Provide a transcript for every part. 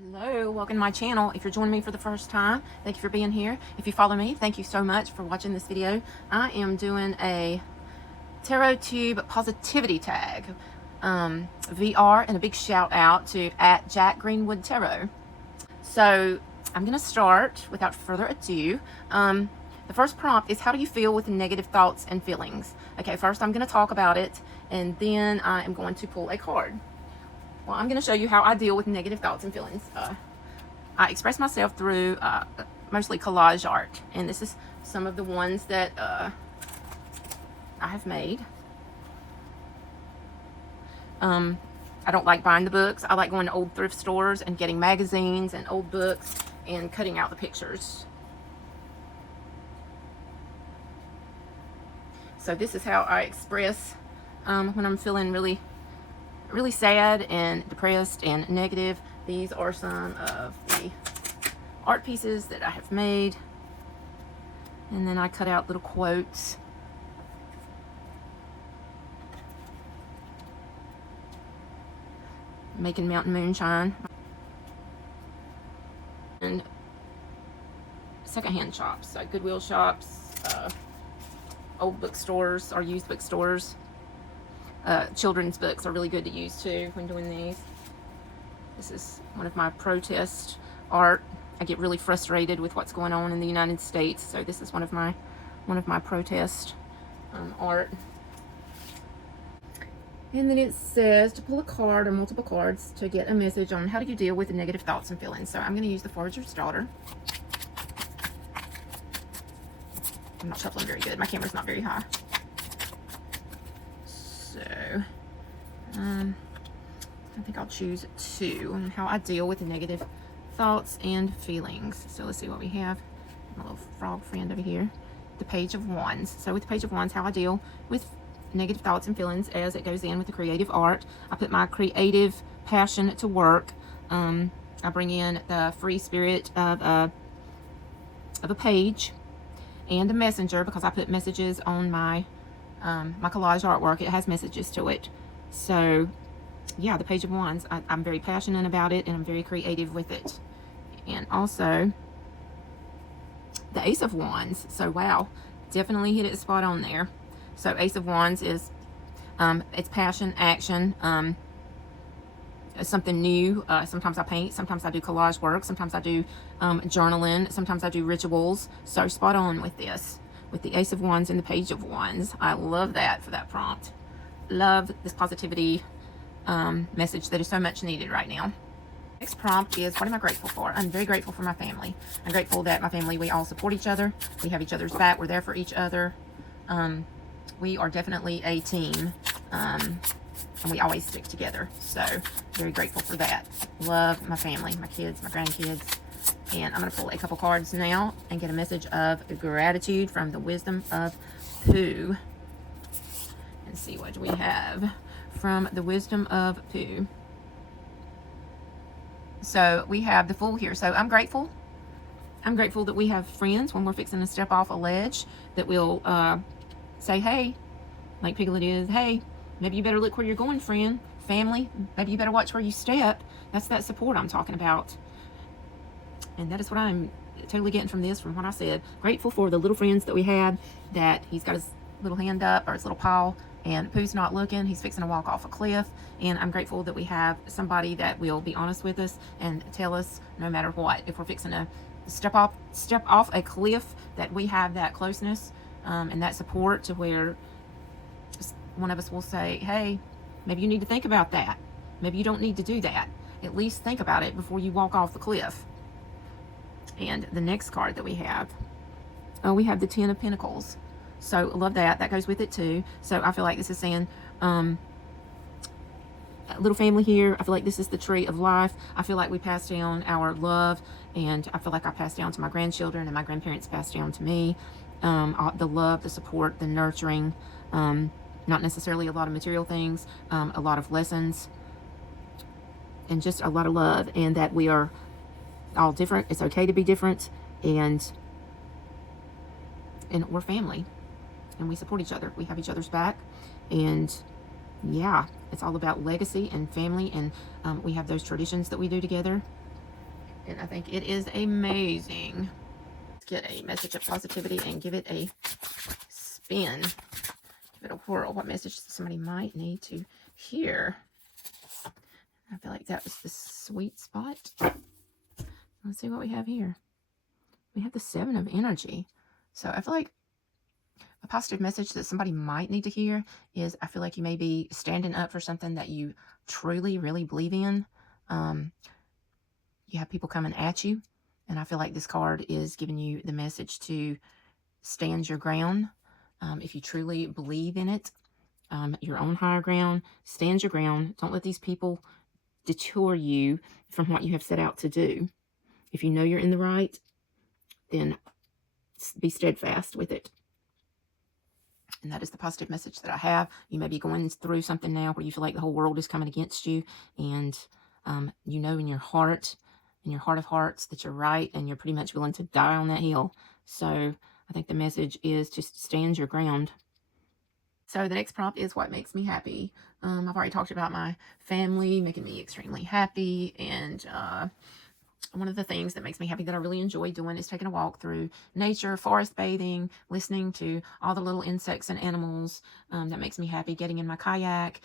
Hello, welcome to my channel. If you're joining me for the first time, thank you for being here. If you follow me, thank you so much for watching this video. I am doing a tarot tube positivity tag VR, and a big shout out to @JackGreenwoodTarot. So I'm going to start without further ado. The first prompt is, how do you feel with negative thoughts and feelings? Okay, first I'm going to talk about it, and then I am going to pull a card. Well, I'm going to show you how I deal with negative thoughts and feelings. I express myself through mostly collage art, and this is some of the ones that I have made. I don't like buying the books. I like going to old thrift stores and getting magazines and old books and cutting out the pictures. So this is how I express when I'm feeling really sad and depressed and negative. These are some of the art pieces that I have made, and then I cut out little quotes. Making mountain moonshine, and secondhand shops, so Goodwill shops, old bookstores or used bookstores. Children's books are really good to use too when doing these. This is one of my protest art. I get really frustrated with what's going on in the United States, so this is one of my protest art. And then it says to pull a card or multiple cards to get a message on how do you deal with the negative thoughts and feelings. So I'm going to use the Forager's Daughter. I'm not shuffling very good. My camera's not very high. So, I think I'll choose two on how I deal with the negative thoughts and feelings. So let's see what we have. My little frog friend over here. The Page of Wands. So with the Page of Wands, how I deal with negative thoughts and feelings as it goes in with the creative art. I put my creative passion to work. I bring in the free spirit of a page and a messenger, because I put messages on my my collage artwork. It has messages to it. So yeah, the Page of Wands, I'm very passionate about it, and I'm very creative with it. And also the Ace of Wands. So wow, definitely hit it spot on there. So Ace of Wands is it's passion, action, something new. Sometimes I paint, sometimes I do collage work, sometimes I do journaling, sometimes I do rituals. So spot on with this, with the Ace of Wands and the Page of Wands. I love that for that prompt. Love this positivity message that is so much needed right now. Next prompt is, what am I grateful for? I'm very grateful for my family. I'm grateful that my family, we all support each other. We have each other's back. We're there for each other. We are definitely a team, and we always stick together. So very grateful for that. Love my family, my kids, my grandkids. And I'm going to pull a couple cards now and get a message of gratitude from the Wisdom of Pooh. And see what we have from the Wisdom of Pooh. So we have the Fool here. So I'm grateful. I'm grateful that we have friends when we're fixing to step off a ledge that will say, hey, like Piglet is, hey, maybe you better look where you're going, friend. Family, maybe you better watch where you step. That's that support I'm talking about. And that is what I'm totally getting from this, from what I said. Grateful for the little friends that we had, that he's got his little hand up, or his little paw, and Pooh's not looking. He's fixing to walk off a cliff. And I'm grateful that we have somebody that will be honest with us and tell us no matter what. If we're fixing to step off a cliff, that we have that closeness and that support, to where one of us will say, hey, maybe you need to think about that. Maybe you don't need to do that. At least think about it before you walk off the cliff. And the next card that we have, we have the Ten of Pentacles. So love that. That goes with it too. So I feel like this is saying, a little family here. I feel like this is the tree of life. I feel like we pass down our love, and I feel like I passed down to my grandchildren, and my grandparents passed down to me. The love, the support, the nurturing, not necessarily a lot of material things, a lot of lessons, and just a lot of love, and that we are all different. It's okay to be different, and we're family, and we support each other. We have each other's back, and yeah, it's all about legacy and family, and we have those traditions that we do together. and I think it is amazing. Let's get a message of positivity and give it a spin. Give it a whirl. What message somebody might need to hear? I feel like that was the sweet spot. Let's see what we have here. We have the 7 of energy. So I feel like a positive message that somebody might need to hear is, I feel like you may be standing up for something that you truly, really believe in. You have people coming at you, and I feel like this card is giving you the message to stand your ground. If you truly believe in it, your own higher ground, stand your ground. Don't let these people detour you from what you have set out to do. If you know you're in the right, then be steadfast with it. And that is the positive message that I have. You may be going through something now where you feel like the whole world is coming against you, and you know in your heart of hearts that you're right, and you're pretty much willing to die on that hill. So I think the message is just stand your ground. So the next prompt is, what makes me happy? I've already talked about my family making me extremely happy, and one of the things that makes me happy that I really enjoy doing is taking a walk through nature, forest bathing, listening to all the little insects and animals. That makes me happy. Getting in my kayak,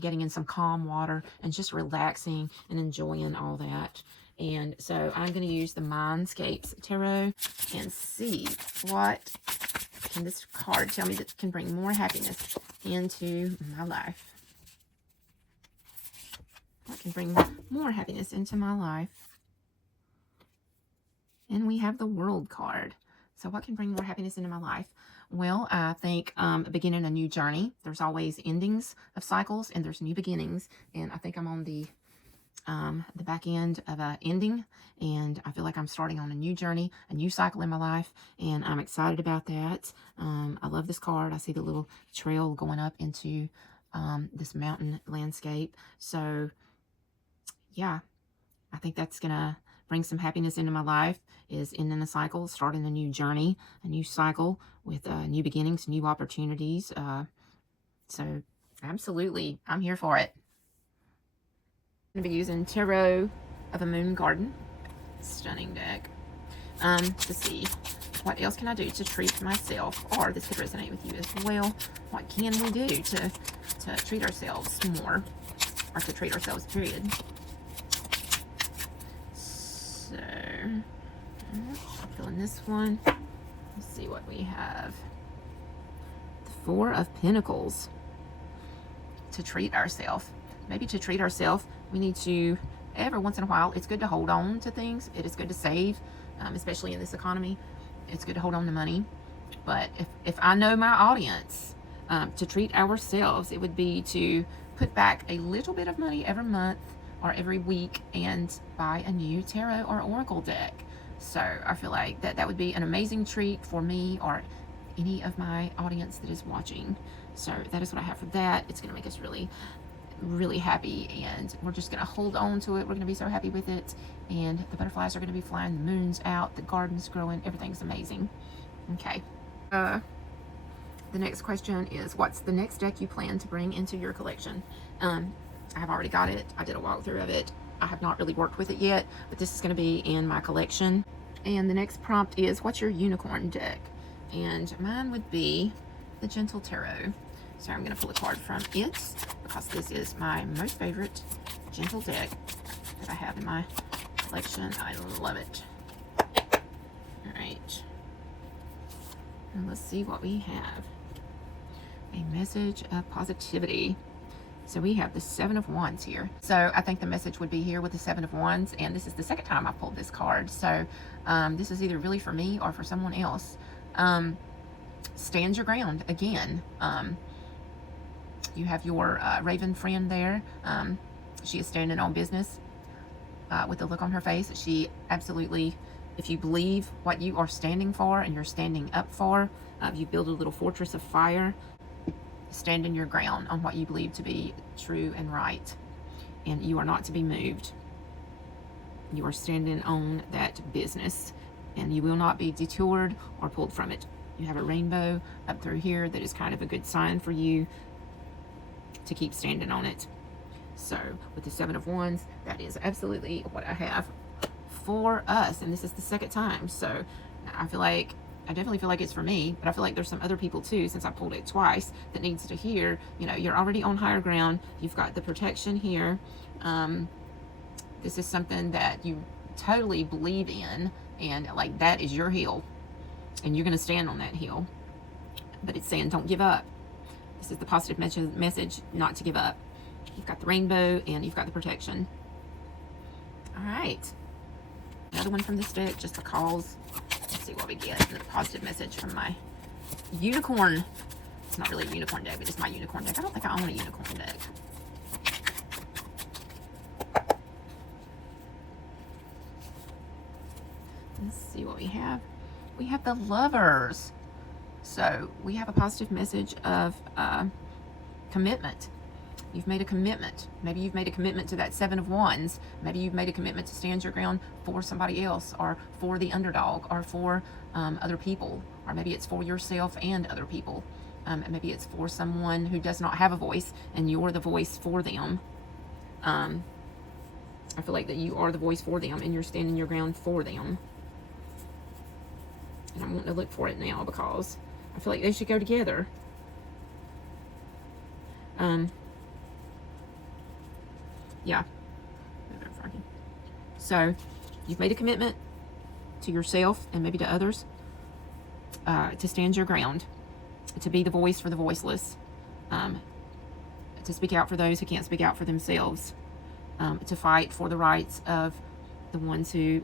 getting in some calm water, and just relaxing and enjoying all that. And so I'm going to use the Mindscapes Tarot and see what can this card tell me that can bring more happiness into my life. What can bring more happiness into my life? And we have the World card. So what can bring more happiness into my life? Well, I think beginning a new journey. There's always endings of cycles, and there's new beginnings. And I think I'm on the back end of a ending, and I feel like I'm starting on a new journey, a new cycle in my life, and I'm excited about that. I love this card. I see the little trail going up into this mountain landscape. So yeah, I think that's gonna bring some happiness into my life, is ending the cycle, starting a new journey, a new cycle with new beginnings, new opportunities. So absolutely, I'm here for it. I'm going to be using Tarot of a Moon Garden. Stunning deck. To see what else can I do to treat myself, or this could resonate with you as well. What can we do to treat ourselves more, or to treat ourselves, period. So, filling this one. Let's see what we have. The 4 of Pentacles. To treat ourselves. Maybe to treat ourselves, we need to, every once in a while, it's good to hold on to things. It is good to save, especially in this economy. It's good to hold on to money. But if I know my audience, to treat ourselves, it would be to put back a little bit of money every month or every week and buy a new tarot or oracle deck. So I feel like that would be an amazing treat for me or any of my audience that is watching. So that is what I have for that. It's going to make us really, really happy, and we're just going to hold on to it. We're going to be so happy with it, and the butterflies are going to be flying, the moon's out, the garden's growing, everything's amazing. Okay. The next question is, what's the next deck you plan to bring into your collection? I have already got it. I did a walkthrough of it. I have not really worked with it yet, but this is going to be in my collection. And the next prompt is, what's your unicorn deck? And mine would be the Gentle Tarot. So I'm going to pull a card from it, because this is my most favorite Gentle deck that I have in my collection. I love it. All right. And let's see what we have. A message of positivity. So we have the 7 of Wands here. So I think the message would be here with the 7 of Wands, and this is the second time I've pulled this card. So this is either really for me or for someone else. Stand your ground again. You have your Raven friend there. She is standing on business with a look on her face. She absolutely, if you believe what you are standing for and you're standing up for, you build a little fortress of fire. Stand in your ground on what you believe to be true and right, and you are not to be moved. You are standing on that business, and you will not be detoured or pulled from it. You have a rainbow up through here that is kind of a good sign for you to keep standing on it. So with the 7 of Wands, that is absolutely what I have for us. And this is the second time. So I definitely feel like it's for me, but I feel like there's some other people too, since I pulled it twice, that needs to hear, you're already on higher ground. You've got the protection here. This is something that you totally believe in, and like that is your hill, and you're going to stand on that hill. But it's saying don't give up. This is the positive message, not to give up. You've got the rainbow and you've got the protection. All right. Another one from this deck, just because. Let's see what we get. The positive message from my unicorn. It's not really a unicorn deck, but it's my unicorn deck. I don't think I own a unicorn deck. Let's see what we have. We have the Lovers. So we have a positive message of commitment. You've made a commitment. Maybe you've made a commitment to that Seven of Wands. Maybe you've made a commitment to stand your ground for somebody else, or for the underdog, or for other people, or maybe it's for yourself and other people. Maybe it's for someone who does not have a voice, and you're the voice for them. I feel like that you are the voice for them, and you're standing your ground for them. And I'm wanting to look for it now because I feel like they should go together. Yeah. So you've made a commitment to yourself and maybe to others to stand your ground, to be the voice for the voiceless, to speak out for those who can't speak out for themselves, to fight for the rights of the ones who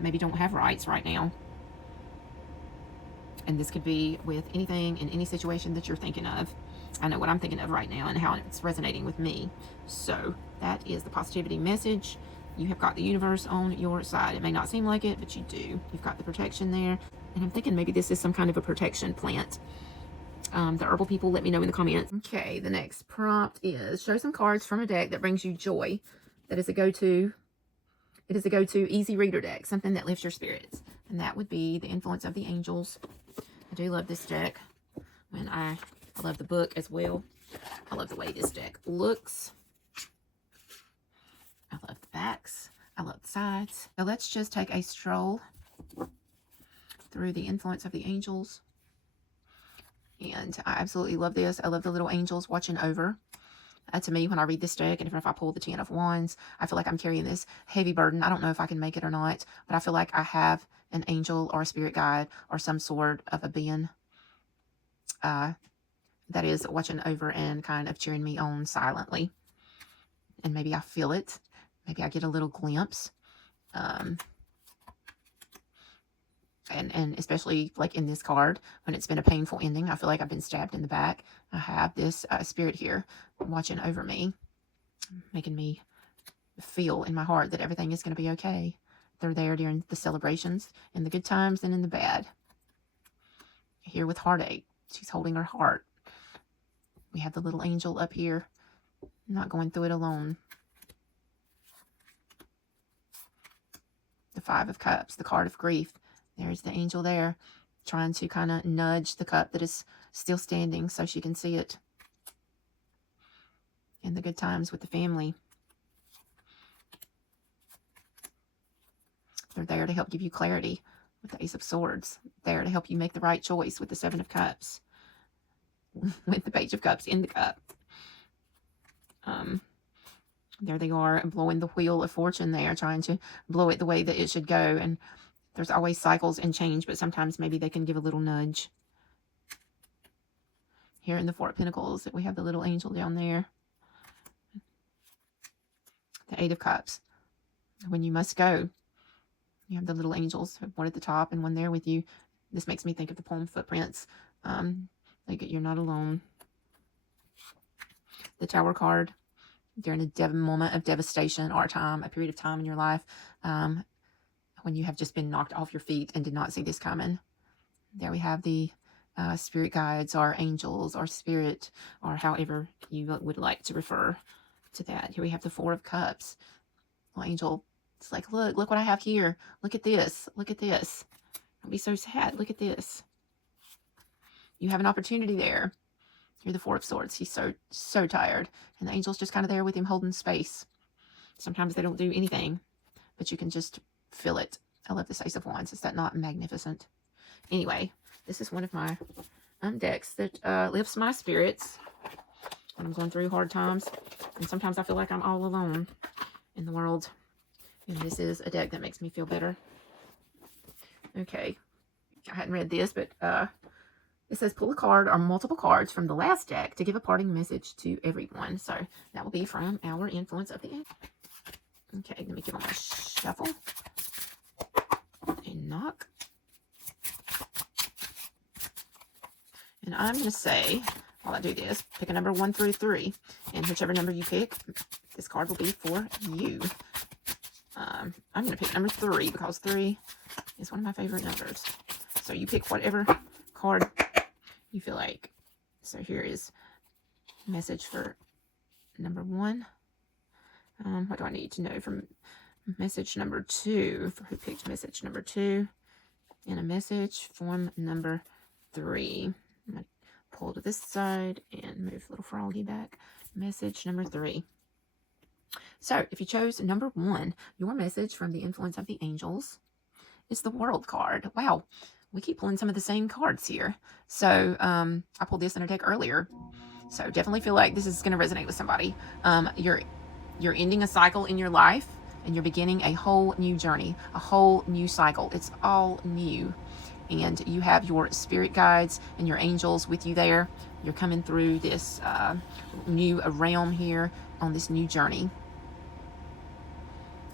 maybe don't have rights right now. And this could be with anything in any situation that you're thinking of. I know what I'm thinking of right now and how it's resonating with me. So that is the positivity message. You have got the universe on your side. It may not seem like it, but you do. You've got the protection there. And I'm thinking maybe this is some kind of a protection plant. The herbal people, let me know in the comments. Okay, the next prompt is show some cards from a deck that brings you joy. That is a go-to. It is a go-to easy reader deck, something that lifts your spirits. And that would be the Influence of the Angels. I do love this deck. I love the book as well. I love the way this deck looks. I love the backs. I love the sides. So let's just take a stroll through the Influence of the Angels. And I absolutely love this. I love the little angels watching over. To me, when I read this deck, and even if I pull the Ten of Wands, I feel like I'm carrying this heavy burden. I don't know if I can make it or not, but I feel like I have an angel or a spirit guide or some sort of a being that is watching over and kind of cheering me on silently. And maybe I feel it. Maybe I get a little glimpse. And especially like in this card, when it's been a painful ending, I feel like I've been stabbed in the back. I have this spirit here watching over me, making me feel in my heart that everything is going to be okay. They're there during the celebrations, in the good times and in the bad. Here with heartache, she's holding her heart. We have the little angel up here, not going through it alone. The Five of Cups, the card of grief. There's the angel there, trying to kind of nudge the cup that is still standing so she can see it. In the good times with the family. They're there to help give you clarity with the Ace of Swords. There to help you make the right choice with the Seven of Cups. With the Page of Cups in the cup. There they are, blowing the wheel of fortune there, trying to blow it the way that it should go. And there's always cycles and change, but sometimes maybe they can give a little nudge. Here in the Four of Pentacles, we have the little angel down there. The Eight of Cups. When you must go, you have the little angels, one at the top and one there with you. This makes me think of the poem Footprints. Like you're not alone. The Tower card. During a moment of devastation or a period of time in your life, when you have just been knocked off your feet and did not see this coming. There we have the spirit guides or angels or spirit, or however you would like to refer to that. Here we have the Four of Cups. Little angel, it's like, look what I have here. Look at this. Look at this. Don't be so sad. Look at this. You have an opportunity there. You're the Four of Swords. He's so tired. And the angel's just kind of there with him holding space. Sometimes they don't do anything, but you can just feel it. I love this Ace of Wands. Is that not magnificent? Anyway, this is one of my decks that lifts my spirits when I'm going through hard times. And sometimes I feel like I'm all alone in the world. And this is a deck that makes me feel better. Okay. I hadn't read this, but it says pull a card or multiple cards from the last deck to give a parting message to everyone. So that will be from our influence of the end. Okay, let me give them a shuffle and knock. And I'm going to say, while I do this, pick a number 1 through 3. And whichever number you pick, this card will be for you. I'm going to pick number 3 because 3 is one of my favorite numbers. So you pick whatever card you feel like. So here is message for number 1. What do I need to know from message number 2? For who picked message number 2? And a message from number 3. I'm going to pull to this side and move little froggy back. Message number 3. So if you chose number 1, your message from the influence of the angels is the World card. Wow. We keep pulling some of the same cards here. So I pulled this in a deck earlier. So definitely feel like this is going to resonate with somebody. You're ending a cycle in your life and you're beginning a whole new journey, a whole new cycle. It's all new. And you have your spirit guides and your angels with you there. You're coming through this new realm here on this new journey.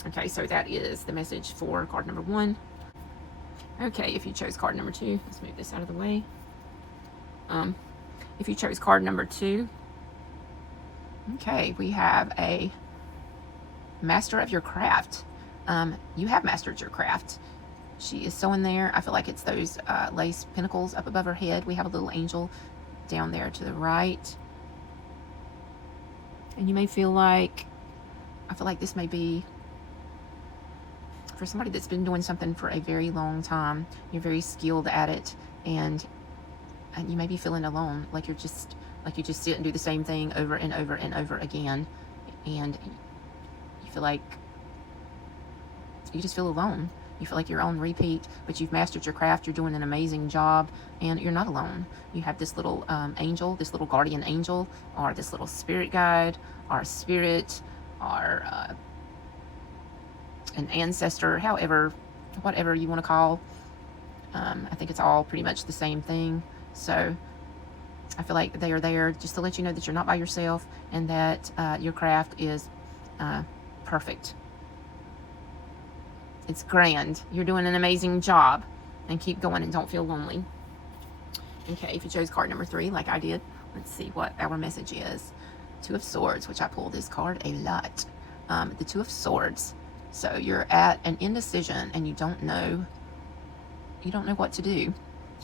Okay, so that is the message for card number 1. Okay, if you chose card number 2, let's move this out of the way. If you chose card number 2, okay, we have a master of your craft. You have mastered your craft. She is sewing there. I feel like it's those lace pinnacles up above her head. We have a little angel down there to the right. And you may feel like, I feel like this may be for somebody that's been doing something for a very long time. You're very skilled at it, and you may be feeling alone, like you just sit and do the same thing over and over and over again, and you feel like you just feel alone. You feel like you're on repeat, but you've mastered your craft. You're doing an amazing job, and you're not alone. You have this little angel, this little guardian angel, or this little spirit guide, or a spirit, or an ancestor, whatever you want to call. I think it's all pretty much the same thing. So I feel like they are there just to let you know that you're not by yourself, and that your craft is perfect. It's grand. You're doing an amazing job, and keep going and don't feel lonely. Okay, if you chose card number 3, like I did, let's see what our message is. 2 of Swords, which I pull this card a lot. The 2 of Swords. So you're at an indecision and you don't know what to do,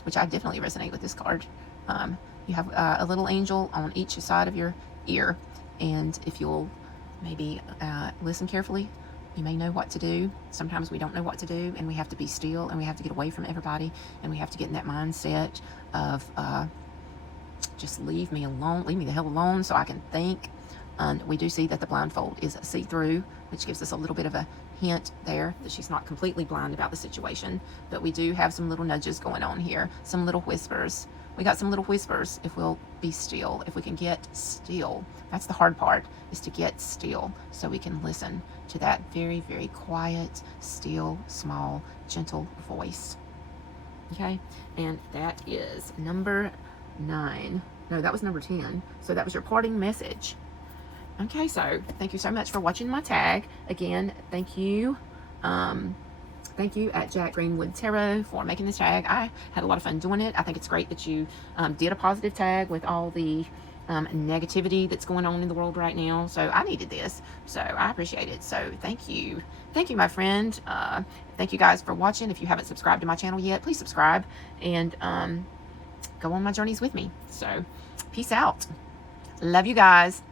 which I definitely resonate with this card. You have a little angel on each side of your ear, and if you'll maybe listen carefully, you may know what to do. Sometimes we don't know what to do, and we have to be still, and we have to get away from everybody, and we have to get in that mindset of just leave me alone, leave me the hell alone so I can think. And we do see that the blindfold is see-through, which gives us a little bit of a hint there that she's not completely blind about the situation. But we do have some little nudges going on here, some little whispers. We got some little whispers if we'll be still, if we can get still. That's the hard part, is to get still so we can listen to that very, very quiet, still, small, gentle voice. Okay, and that is number 9. No, that was number 10. So that was your parting message. Okay, so thank you so much for watching my tag. Again, thank you. Thank you at Jack Greenwood Tarot for making this tag. I had a lot of fun doing it. I think it's great that you did a positive tag with all the negativity that's going on in the world right now. So I needed this. So I appreciate it. So thank you. Thank you, my friend. Thank you guys for watching. If you haven't subscribed to my channel yet, please subscribe and go on my journeys with me. So peace out. Love you guys.